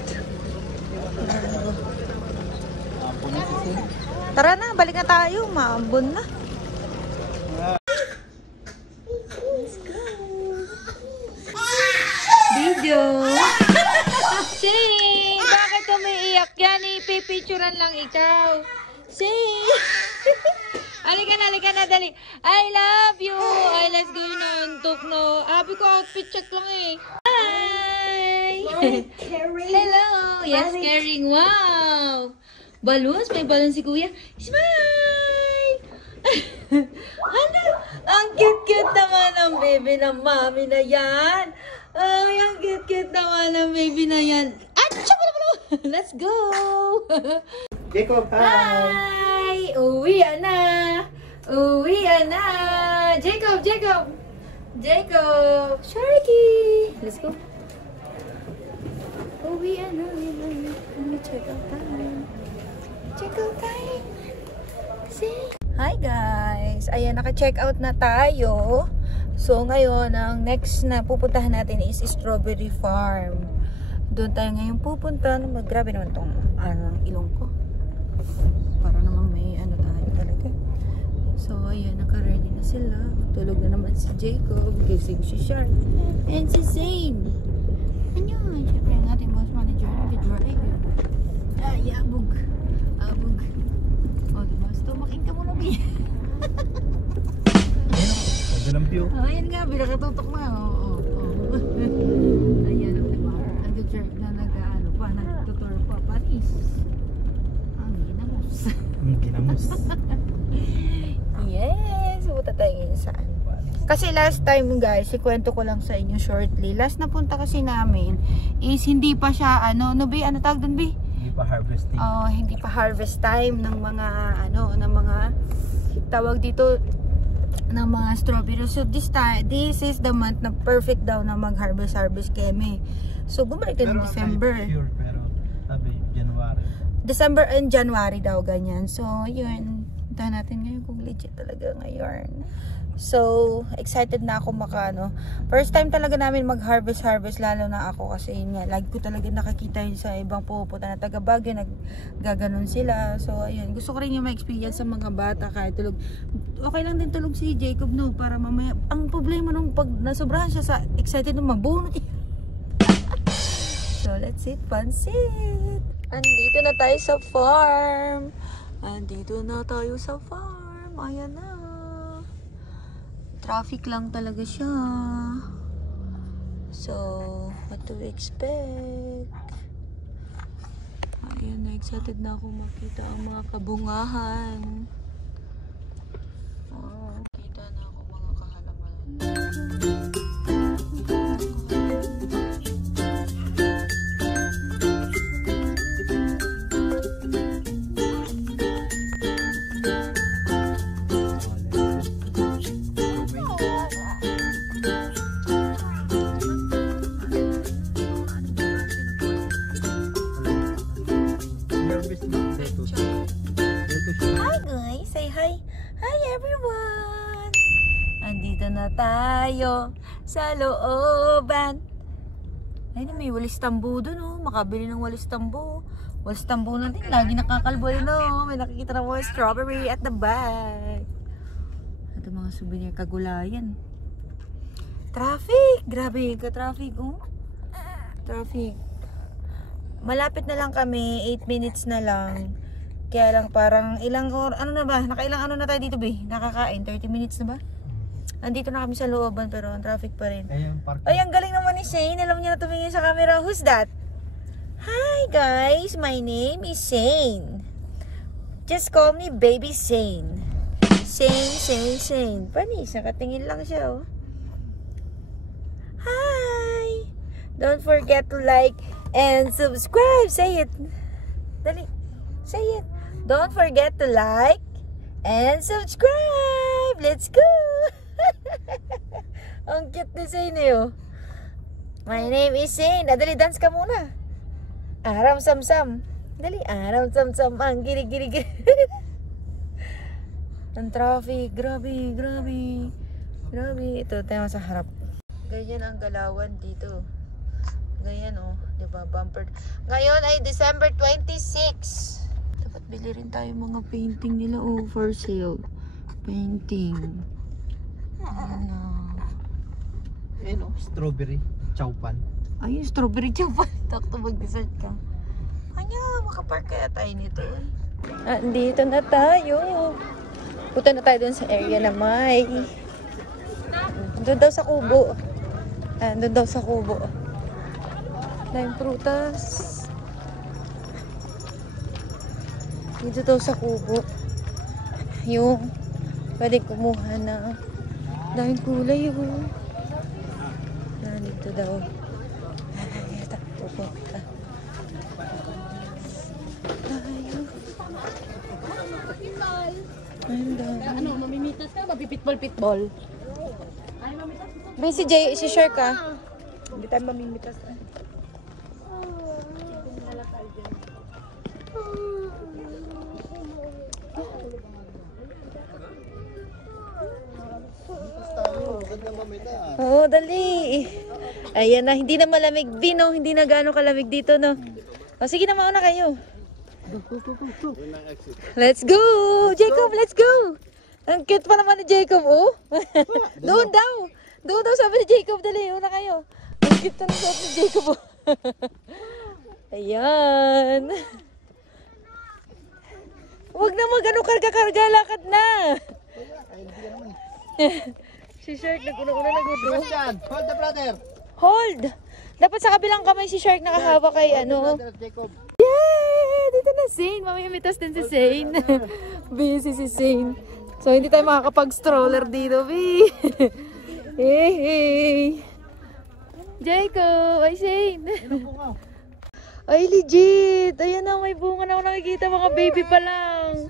Tara na, balik na tayo. Maambon na. Video. Shane, bakit umiiyak yan? Ipipicturan lang ikaw. Shane. Halika na, dali. I love you. Ay, let's go na. Antok no. Abi ko outfit check lang eh. Hi. Hello. Yes, caring. Wow. Balloons. May balloon si kuya. Smile. Ano? Ang cute-cute naman ng baby ng mami na yan. Ay, ang cute-cute naman ng baby na yan. At, let's go! Jacob, Hi! Uwian na! Uwian na! Jacob! Sharky! Let's go! Uwian na! Check out time! Hi guys! Ayan, naka-check out na tayo. So, ngayon, ang next na pupuntahan natin is Strawberry Farm. Doon tayo ngayon pupunta. Grabe naman itong ilong ko. Para naman may tayo talaga. So, ayan, naka-ready na sila. Tulog na naman si Jacob. Gising si Shark. And si Zane. Ano? Siyempre, ang ating boss manager. Nag-drive. Ay, abog. O, diba? Stomaking ka muna, B. ng view. Ayan nga, binakatutok na. Ayan, diba? Nag-jerk na nagtutur pa. Panis. Ang ginamos. Yes! Pupunta tayo ngayon saan? Kasi last time guys, ikwento ko lang sa inyo shortly. Last na punta kasi namin is hindi pa siya, ano tawag doon, B? Hindi pa harvesting. Hindi pa harvest time ng mga, ng mga tawag dito, ng mga strawberry. So this is the month na perfect daw na mag-harvest kami. So bumalik tayo ng December. Sure, pero sabi January. December and January daw ganyan. So yun, puntahan natin ngayon kung legit talaga ngayon. So excited na ako first time talaga namin mag-harvest lalo na ako kasi yun nga, lagi ko talaga nakakita yun sa ibang pupunta na taga Baguio, naggaganon sila. So ayun, gusto ko rin yung ma-experience sa mga bata kahit tulog. Okay lang din tulog si Jacob para mamaya, ang problema nung pag nasobrahan siya sa excited nung mabunot. So let's eat pansit. Andito na tayo sa farm. Ayan na. Traffic lang talaga siya. So, what to expect? Ayan, excited na ako makita ang mga kabungahan. Kita na ako mga kahalaman. Hi guys! na tayo sa looban. Ay, may walis tambo dun, oh. Makabili ng walis tambo. Walis tambo natin, lagi nakakalbo yun, oh. May nakikita na mga strawberry at the back. Ito mga souvenir kagulayan. Traffic! Grabe ka traffic, oh. Traffic. Malapit na lang kami, 8 minutes na lang. Kaya lang parang ilang ano na ba? Nakailang ano na tayo dito, be? Nakakain, 30 minutes na ba? Andito na kami sa looban pero ang traffic pa rin. Ay, ang galing naman ni Shane. Alam niya na tumingin sa camera. Who's that? Hi guys, my name is Shane. Just call me Baby Shane. Shane. Panis, nakatingin lang siya, oh. Hi! Don't forget to like and subscribe. Say it. Dali. Say it. Don't forget to like and subscribe. Let's go! Ang cute ni Shane, eh, oh. My name is Shane. Dali, dance ka muna. Aram sam-sam. Dali, aram sam-sam. Ang giri-giri-giri. Ang traffic. Grabe. Ito, tayo sa harap. Ganyan ang galawan dito. Ganyan, oh. Diba, bumper. Ngayon ay December 26. Dapat bili rin tayo mga painting nila, oh, for sale. Painting. Ayan, oh, strawberry, chowpan. Ayun, strawberry chowpan. Takto mag-dessert ka. Anya, makapark kaya tayo nito, eh. Andito na tayo. Punta na tayo dun sa area na may. Doon daw sa kubo. Doon daw sa kubo. Dahil prutas. Dito daw sa kubo. Yung pwede kumuha na dahil kulay, oh. Dito daw. Ay, pupunta. Tayo. Ayun daw. Ano, mamimitas ka? Mapipitbol-pitbol? May si Jay, si Sher ka. Hindi tayo mamimitas. Oo, dali. Ayan na, hindi na malamig din, no? Hindi na gaano kalamig dito, no? O, sige na, mauna kayo. Let's go! Jacob, let's go! Ang cute pa naman ni Jacob, oh. Doon daw. Doon daw, sabi ni Jacob, dali, una kayo. Ang cute na sabi ni Jacob, oh. Ayan. Huwag na mag-ano, karga-karga, lakad na. Si Shark, nag-una-una nag-udo. Sebastian, hold the brother. Hold! Dapat sa kabilang kamay si Shark nakahawak kay ano. Jacob. Yay! Dito na Shane. Mamimitas din si Shane. Busy si Shane. So, hindi tayo makakapag-stroller dito, B. Hey! Jacob! Ay, Shane! Ay, legit! Ayan na, may bunga na ako nakikita. Mga baby pa lang.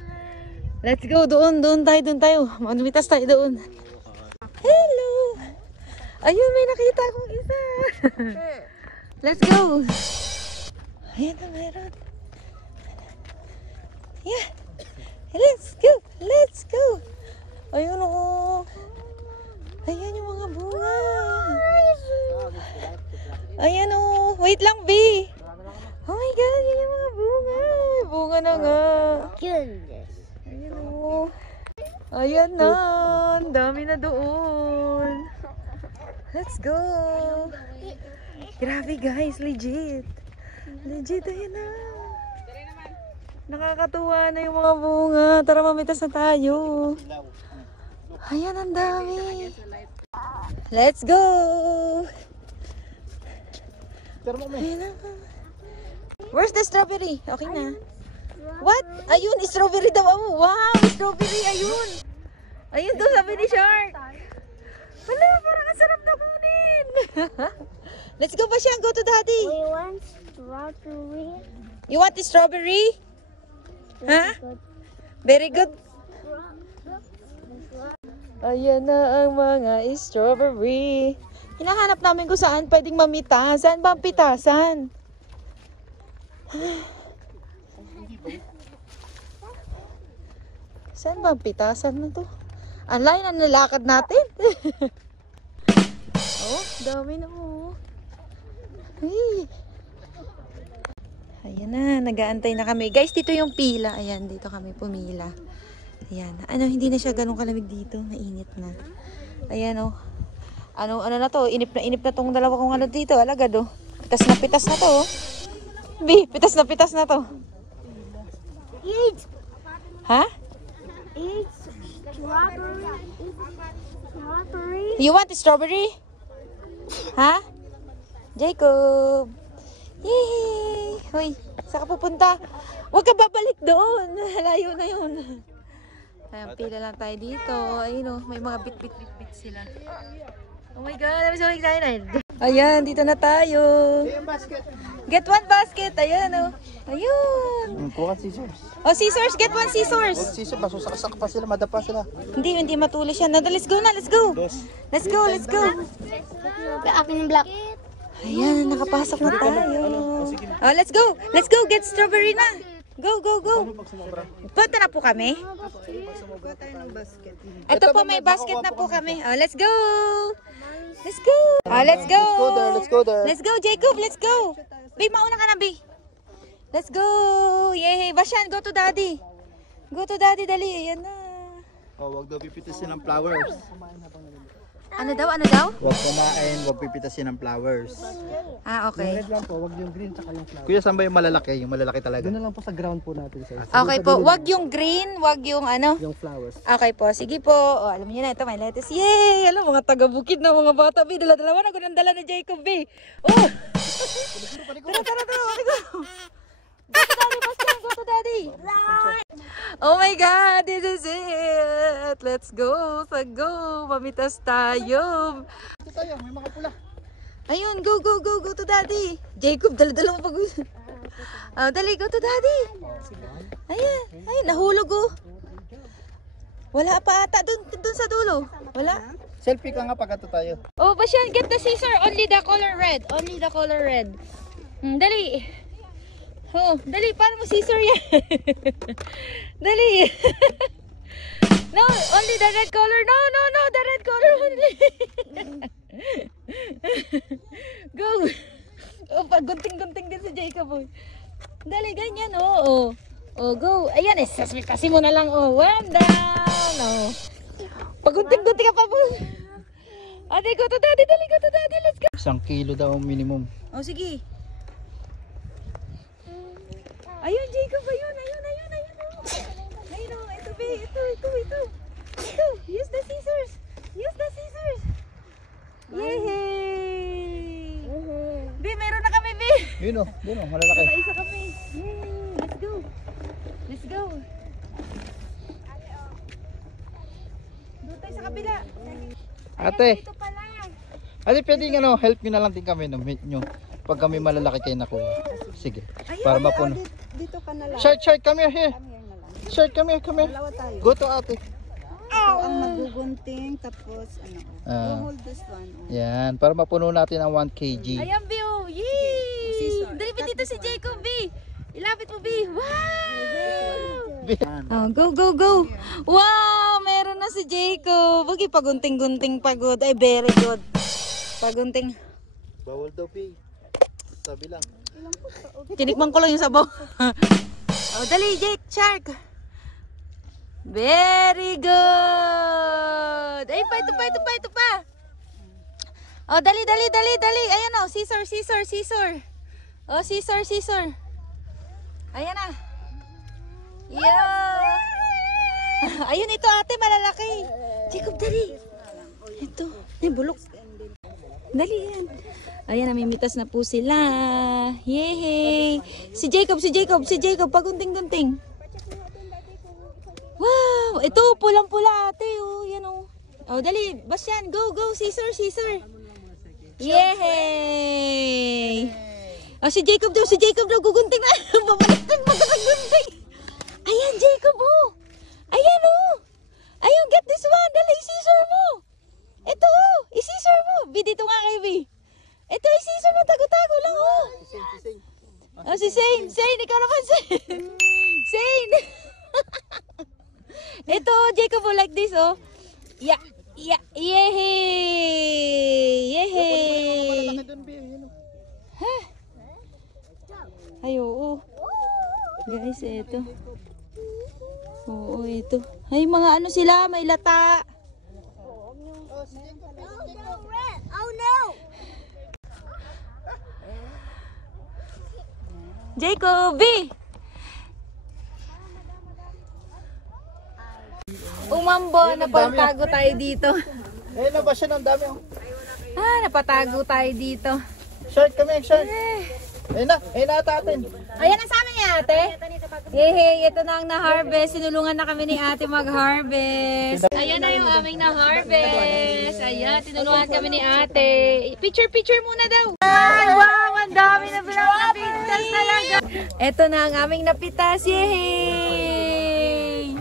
Let's go. Doon tayo. Mamimitas tayo doon. Hello! Ayun, may nakita akong isa. Let's go. Ayan na, meron. Yeah. Let's go. Ayun, oh. Ayan yung mga bunga. Ayan, oh. Wait lang, B. Oh my God, yun yung mga bunga. Bunga na nga. Ayan, oh. Ayan na. Ang dami na doon. Let's go. Grabe guys, legit. Legit, ayan na. Nakakatuwa na yung mga bunga. Tara, mamitas na tayo. Ayan, ang dami. Let's go. Ayan na. Where's the strawberry? Okay na. What? Ayun, strawberry daw. Oh, wow, strawberry, ayun. Ayun daw, sabi ni Shark. Wala, parang ang sarap na kunin. Let's go ba siya? Go to daddy. We want strawberry. You want the strawberry? Ha? Very good. Ayan na ang mga strawberry. Hinahanap namin kung saan pwedeng mamita. Saan ba ang pitasan? Saan ba ang pitasan na to? Ang layo na nilakad natin. Oh, dami na oh. Hey. Ayan na, nag-aantay na kami. Guys, dito yung pila. Ayan, dito kami pumila. Ayan. Ano, hindi na siya ganun kalamig dito. Mainit na. Ayan oh. Ano na to? Inip na tong dalawa kong ano dito. Alagad oh. Pitas na to oh. B, pitas na to. Eat. Ha? Eat strawberry. Strawberry. You want strawberry? Ha? Jacob. Yay! Hoy, saan ka pupunta? Huwag ka babalik doon. Layo na yun. Ayan, pila lang tayo dito. Ayun o, may mga bit sila. Oh my God, I'm so excited. Ayan, dito na tayo. Get one basket. Ayan o. Ayun. Kuha scissors. Oh, scissors. Get one scissors. Scissors, masusaksak pa sila, madapa sila. Hindi matulis yan. Let's go na, let's go. Let's go. Akin yung black. Ayan, nakapasok na tayo. Oh, let's go, get strawberry na. Go. Punta na po kami. Ito po, may basket na po kami. Oh, let's go. Oh, let's go. Let's go, Jacob, let's go. Bi, mauna ka na, Bi. Let's go. Yay, Bashan, go to daddy. Dali. Ayan na. Oh, wag daw pipitasin ng flowers. Ano daw? Wag kumain, wag pipitasin ng flowers. Ah, okay. Red lang po, wag yung green tsaka yung flower. Kuya, saan ba yung malalaki? Yung malalaki talaga? Doon na lang po sa ground po natin sa Okay po, wag yung green, wag yung ano. yung flowers. Okay po, sige po. O, alam niyo na, ito may lettuce. Yay! Alam, mga taga-bukid na mga bata. B, dala-dalawa na dala ni Jacob, B. Oh! Tara, go! Go to daddy. Oh my God, this is it. Let's go. Mamitas tayo. Ito tayo, may mga pula. Ayun, go to daddy. Jacob, dala-dala mo pag dali, go to daddy. Ayan, nahulog oh. Wala pa ata dun sa dulo. Wala. Selfie ka nga pag ito tayo. Oh, Bashan, get the scissor. Only the color red. Dali. Oh, dali, paano mo scissor yan? Dali. No, only the red color. No, the red color only. Go. Oh, pagunting-gunting din si Jacob. Oh. Dali, ganyan. Oh, go. Ayan, kasi mo na lang. Oh, one down. Oh. Pagunting-gunting ka pa po. Ate, go to daddy. Let's go. 1 kilo daw minimum. Oh, sige. Ayun, Jacob, ayun. Ayun, ito, be. Ito. Use the scissors. Yay! Be, meron na kami, be. Yun o, malalaki. Isa kami. Yay! Let's go. Doon tayo sa kabila. Ate, Ito pala. pwede help nyo na lang din kami, meet nyo. Pag kami malalaki kayo nakuha. Sige, para mapuno. Dito ka na lang. Shirt, come here. Shirt, come here. Dalawa tayo. Go to ate. Ikaw ang magugunting, tapos hold this one. Yan, para mapuno natin ang 1 kg. Ayan, be. Oh. Yay! Dali ba dito si Jacob, be? Ilapit mo, be. Wow! Go. Wow! Meron na si Jacob. Huwag pagunting-gunting pagod. Ay, very good. Pagunting. Bawal daw, Pi. Sabi lang. Tinikman ko lang yung sabaw. Oh, dali, Jake, shark. Very good. Ay, ito pa. Oh, dali. Ayan oh, scissor. Oh, scissor. Ayan na. Yeah. Ayun, ito ate, malalaki. Jacob, dali. Ito, bulok. Dali yan. Ayan, namimitas na po sila. Yay! Si Jacob, pagunting-gunting. Wow! Ito, pulang-pula ate. Oh, yan oh. Oh, dali. Basyan, go. Scissor. Yay! Oh, si Jacob daw, gugunting na. Babalik din, magkagunting. Ayan, Jacob oh. Ayan oh. Ayun, get this one. Dali, scissor mo. Ito oh, i-scissor mo. Bi, dito nga kayo, Bi. Ito, i-scissor mo. Tago-tago lang oh. Oh, si Zane. Ikaw naman, Zane. Ito, Jacob, oh, like this, oh. Yehey! Yehey! Ay, oo. Guys, ito. Oo, ito. Ay, mga ano sila, may lata. Oh no! Jacoby! Umambo, napatago tayo dito. Eh, na ba siya ng dami? Oh. Napatago tayo dito. Short kami, short. Eh na ata atin. Ayan ang sa amin ni ate. Yehey, ito na ang na-harvest. Sinulungan na kami ni ate mag-harvest. Ayan na yung aming na-harvest. Ayan, tinulungan kami ni ate. Picture muna daw. Wow, ang dami na bilang napitas talaga. Ito na ang aming napitas. Yehey!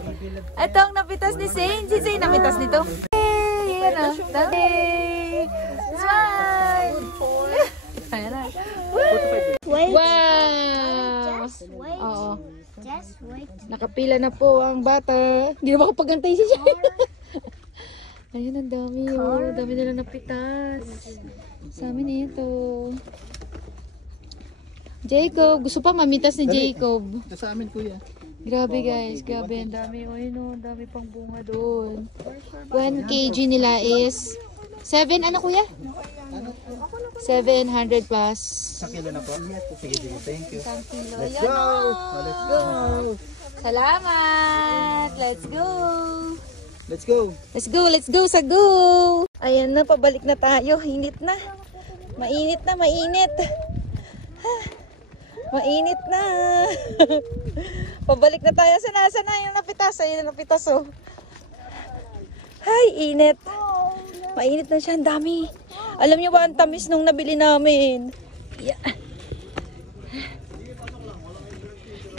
Ito ang napitas ni Zane. Si Zane napitas nito. Yehey! Ayan o. Yehey! Smile! Ayan na. Wait. Wow! Just wait. Oo. Just wait. Nakapila na po ang bata. Hindi na makapagantay si Jay. Ayun, ang dami. Oh. Ang dami nila napitas. Sa amin ito. Jacob. Gusto pa mamitas ni Jacob. Ito sa amin, kuya. Grabe guys. Grabe. Ang dami. Oh, yun, oh, ang dami pang bunga doon. 1 kg nila is 7, ano kuya? 700 plus. Sa kilo na po? Sige, thank you. Isang kilo. Let's Yan, go! oh. Let's go! Salamat! Let's go! Let's go! Let's go! Let's go sa go! Ayan na, pabalik na tayo. Init na. Mainit na, mainit. Mainit na. Pabalik na tayo. Sana yung napitas. Ayun yung napitas, oh. Ay, init. Mainit na siya. Ang dami. Alam niyo ba ang tamis nung nabili namin? Yeah.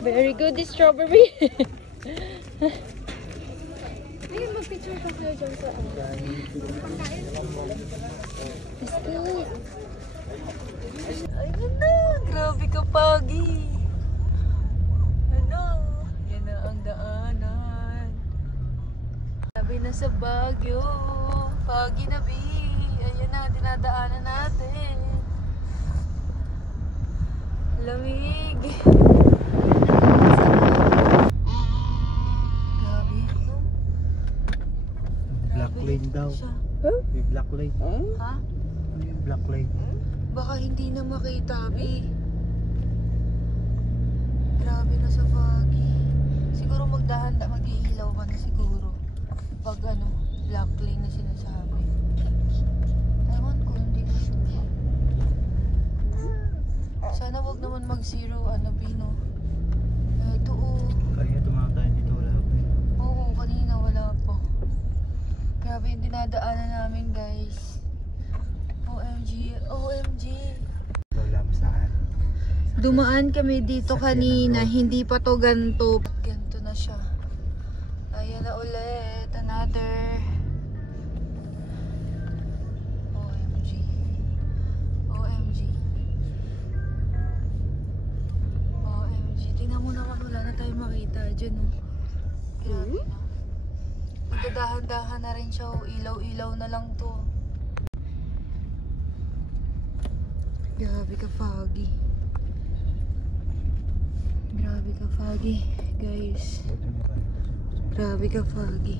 Very good, this strawberry. Ayun, mag-picture ka kayo dyan sa Let's go. Ayun na. Grabe ka, Pagi. Ano? Yan na ang daanan. Sabi na sa Baguio. Pagi na, Bi. Ayan na, dinadaanan natin. Lamig. Grabe. Black lane daw. Siya. May black lane. Ha? May black lane. Baka hindi na makita, Bi. Grabe na sa Pagi. Siguro mag-iilaw ka na siguro. Pag ano, black lane na sinasabi. Ewan ko, hindi ko sure. Sana wag naman mag-zero, Bino. Ito, oh. Kaya tumama tayo dito, wala pa eh. Oo, kanina wala pa. Grabe yung dinadaanan namin, guys. OMG, OMG. Wala pa saan. Dumaan kami dito kanina, hindi pa to ganito. Ganito na siya. Ayan na ulit, another. OMG. OMG. OMG. Tingnan mo naman, wala na tayo makita dyan, oh. Grabe na. Magdadahan-dahan na rin siya, oh. Ilaw-ilaw na lang to. Grabe ka, Foggy. Grabe ka, Foggy, guys. Grabe ka, Foggy. Grabe ka, Foggy.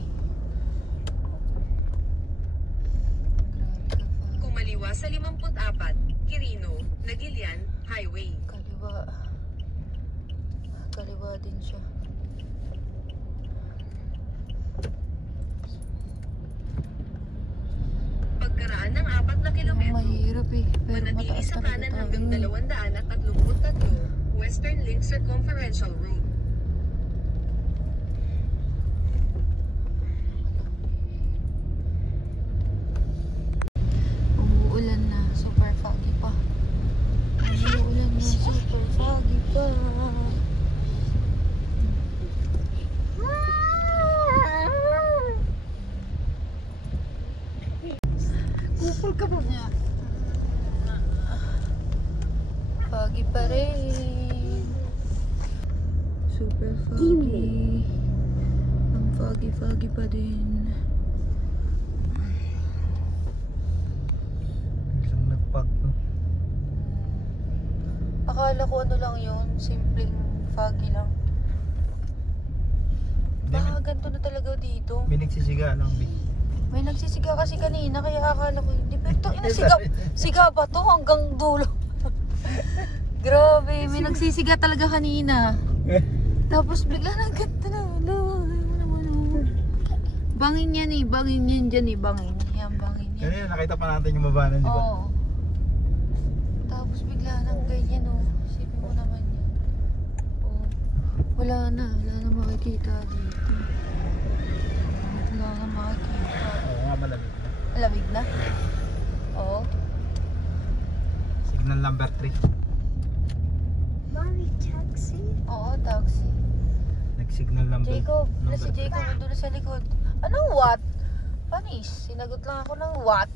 Kumaliwa sa 54, Quirino, Nagilian, Highway. Kaliwa. Kaliwa din siya. Pagkaraan ng 4 na kilometro, Mahirap eh. Pero manatili mataas sa talaga kanan tayo. hanggang 233, Western Link Circumferential Route. Umuulan na. Super foggy pa. Umuulan na. Super foggy pa. Kupul ka ba niya? Foggy pa rin. Super foggy. Ang foggy pa din. akala ko ano lang yun, simpleng foggy lang. Baka ganito na talaga dito. May nagsisiga lang, B. May nagsisiga kasi kanina, kaya akala ko, hindi ba ito, siga ba to hanggang dulo? Grabe, may nagsisiga talaga kanina. Tapos bigla nang ganda na, bangin yan eh, bangin yan dyan eh, bangin. Yan, bangin yan. Kanina nakita pa natin yung baba nun, di ba? Oo. Tapos bigla nang ganyan oh. Sipin mo naman yan. Oh. Wala na makikita dito. Wala na makikita. Oo nga, malamig na. Lamig na? Oo. Signal number 3. Mommy, taxi. Oo, taxi. Nag-signal number Jacob, na si 3. Jacob nandun na sa likod. Anong what? Panis, sinagot lang ako ng what?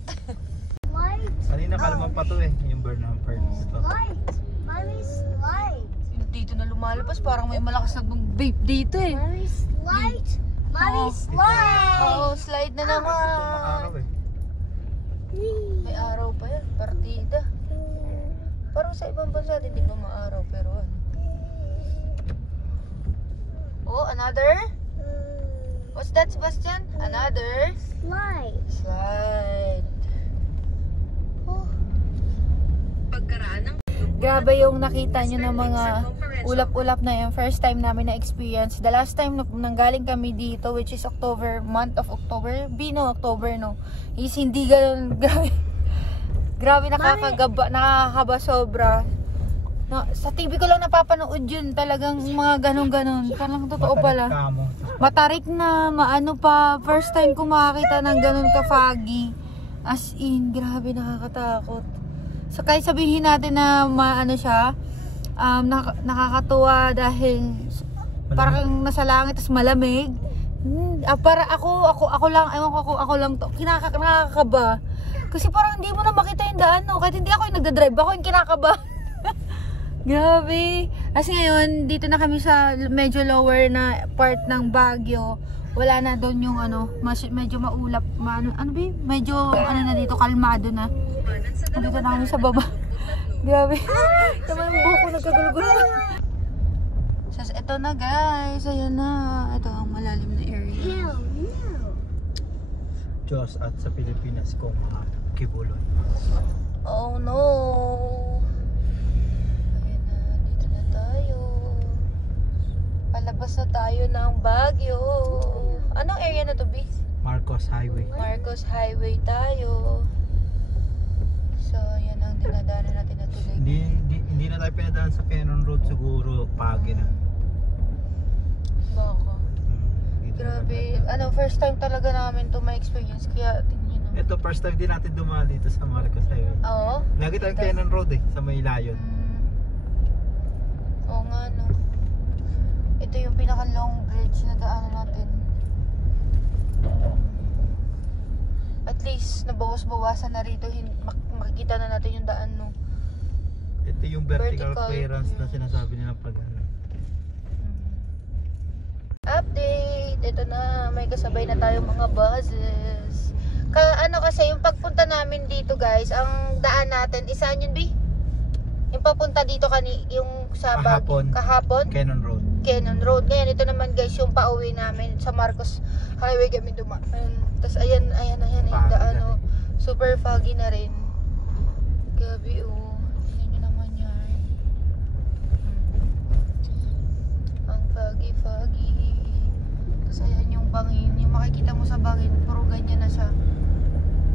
Light. Kanina kalma pa to eh, yung Burnham Furnace to. Light. Mommy's light. Dito na lumalabas, parang may malakas na vape dito eh. Mommy's light. Mommy's light. Oo, slide na naman. Araw eh. May araw pa yan, partida. Parang sa ibang bansa din, di ba maaraw, pero ano. Oh, another? What's that, Sebastian? Another? Light. Slide. Oh. Pagkaraan ng Grabe yung nakita nyo ng mga ulap-ulap na yung first time namin na experience. The last time nanggaling kami dito, which is October, month of October, October no, is hindi ganun, grabe nakakaba sobra. No, sa TV ko lang napapanood yun, talagang mga ganon-ganon. Parang totoo pala. Matarik na, maano pa, first time ko makakita ng ganon ka-foggy. As in, grabe nakakatakot. So kahit sabihin natin na maano siya, nakakatuwa dahil parang nasa langit tas malamig. Para ako lang, ewan ko ako lang to, nakakaba. Kasi parang hindi mo na makita yung daan, no? Kahit hindi ako yung nagdadrive, ako yung kinakaba. Grabe. Kasi ngayon, dito na kami sa medyo lower na part ng Baguio. Wala na doon yung ano, medyo maulap, medyo na dito, kalmado na. Dito na kami sa baba. Grabe. Naman yung buko nagkagulgulo. So, ito na guys. Ayan na. Ito ang malalim na area. Hell no. Diyos at sa Pilipinas kung mga kibuloy. Oh no. Ayan na. Dito na tayo. Palabas na tayo ng Baguio. Anong area na to, B? Marcos Highway. Marcos Highway tayo. So, yan ang dinadaanan natin na tuloy. Hindi na tayo pinadaan sa Cannon Road siguro, pagi na. Baka. Dito Grabe. na First time talaga namin to ma-experience. Kaya, tingin nyo. ito, first time din natin dumaan dito sa Marcos Highway. Oo. Lagi tayong Cannon Road eh, sa may layon. Oo nga, no. Ito yung pinaka-long bridge na daanan natin. At least, nabawas-bawasan na rito. Makikita na natin yung daan, no. Ito yung vertical Vertical, clearance na yeah. sinasabi nila pag ano. Update! Ito na, may kasabay na tayo mga buses. Kasi yung pagpunta namin dito guys, ang daan natin, isaan yun, B? Yung papunta dito yung sa kahapon? Cannon Road. Cannon Road. Ngayon, ito naman guys, yung pauwi namin sa Marcos Highway kami dumaan. Tapos ayan yung daan, oh. Super foggy na rin. Gabi, oh. Tingnan nyo naman yan. Ang foggy. Tapos ayan yung bangin. Yung makikita mo sa bangin, puro ganyan na siya.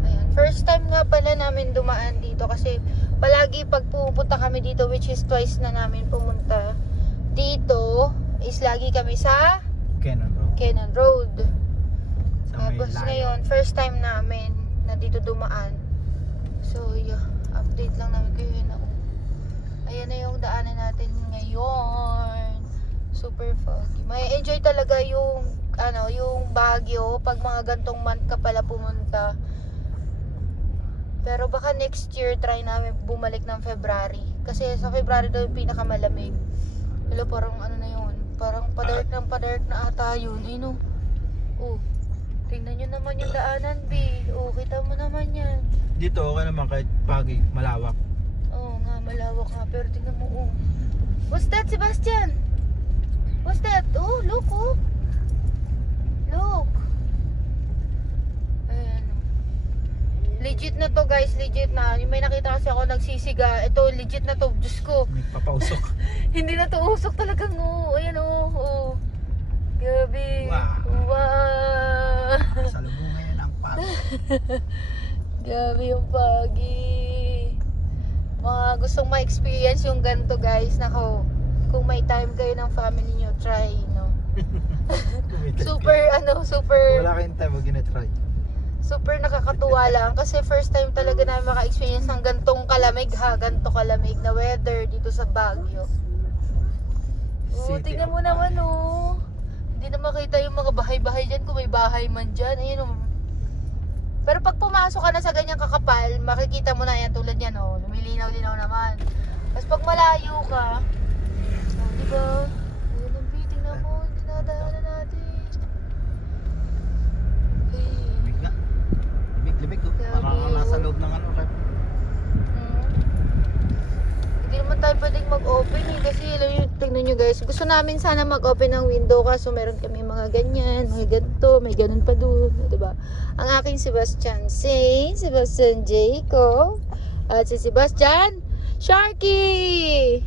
Ayan. First time nga pala namin dumaan dito kasi palagi pag pupunta kami dito, which is twice na namin pumunta dito, is lagi kami sa Cannon Road. Tapos ngayon, first time namin na dito dumaan. So, yeah, update lang namin kayo yun ako. Ayan na yung daanan natin ngayon. Super foggy. May enjoy talaga yung yung Baguio pag mga gantong month ka pala pumunta. Pero baka next year try namin bumalik ng February. Kasi sa February daw yung pinakamalamig. Hello, parang na yun. Parang padark na ata yun. Ayun, oh. Tingnan nyo naman yung daanan, B. Oh, kita mo naman yan. Dito okay naman kahit pagi, malawak. Oo nga, Malawak nga, pero tingnan mo, oh. What's that, Sebastian? What's that? Oh, look, oh. Look. Ayan. Legit na to, guys. Legit na. Yung may nakita kasi ako nagsisiga. Ito, legit na to. Diyos ko. May papausok. Hindi na to usok talagang, oh. Ayan, oh. Oh. Gabi. Wow. Wow. Salubungan yan ang pag. Gabi yung pagi. Mga gustong ma-experience yung ganito, guys. Nako, kung may time kayo ng family nyo, try, no? Super, super... Wala kayong time, wag yun na-try. Super nakakatuwa lang kasi first time talaga namin maka-experience ng gantong kalamig ganto kalamig na weather dito sa Baguio. Oh, City tingnan of mo naman, oh. Hindi na makita yung mga bahay-bahay dyan kung may bahay man dyan. Ayun, oh. Pero pag pumasok ka na sa ganyang kakapal, makikita mo na yan tulad yan, oh. Lumilinaw-linaw naman. Tapos pag malayo ka, oh, diba? Ayun ang biting na mo, dinadaanan natin. Limig nga. Limig ko. Parang nasa loob ng ano. Hindi naman tayo pwedeng mag-open eh. Kasi tingnan nyo guys. Gusto namin sana mag-open ng window. Kaso meron kami mga ganyan. Mga ganito. May ganun pa dun. Diba? Ang aking Sebastian Saint. Sebastian Jacob. At si Sebastian Sharky.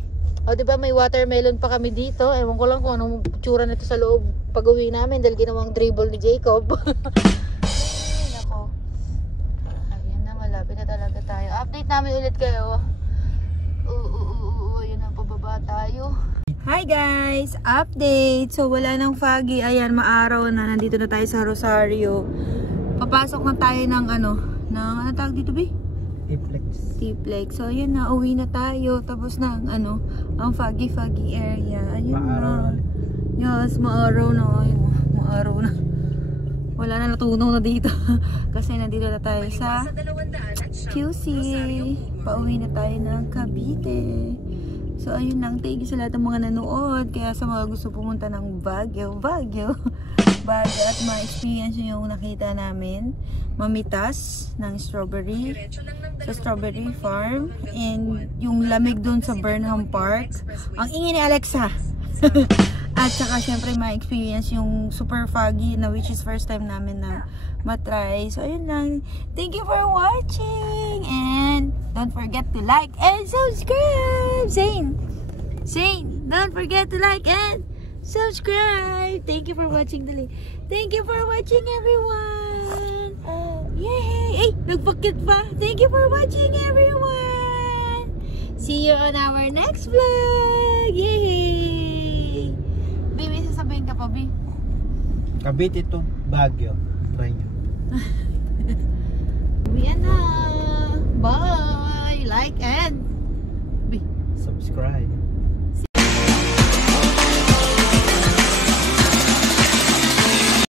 O diba may watermelon pa kami dito. Ewan ko lang kung anong tsura nito sa loob pag uwi namin. Dahil ginawang dribble ni Jacob. Ay, nako. Ayan na. Malapit na talaga tayo. Update namin ulit kayo. Yun na, pababa tayo. Hi guys! Update! So wala nang foggy. Ayan, maaraw na. Nandito na tayo sa Rosario. Papasok na tayo ng ano tawag dito, Bi? T-Plex. So ayan na, uwi na tayo. Tapos na ang foggy area. Ayun na. Yes, maaraw na. Ayun, maaraw na. Wala na, natunaw na dito. Kasi nandito na tayo sa QC. Pauwi na tayo ng Cavite. So ayun lang, thank you sa lahat ng mga nanood. Kaya sa mga gusto pumunta ng Baguio at ma-experience yung nakita namin. Mamitas ng strawberry sa strawberry farm. And yung lamig dun sa Burnham Park. Ang ingin ni Alexa. At saka syempre ma-experience yung super foggy na which is first time namin na matry. So ayun lang. Thank you for watching. And don't forget to like and subscribe. Zane, don't forget to like and subscribe. Thank you for watching, Dali. Thank you for watching, everyone. Yay! Hey, nagpakit pa. Thank you for watching, everyone. See you on our next vlog. Yay! Bi, may sasabihin ka pa, Bi? Cavite to Baguio. Try nyo. Uwian na. Bye! Like and Subscribe.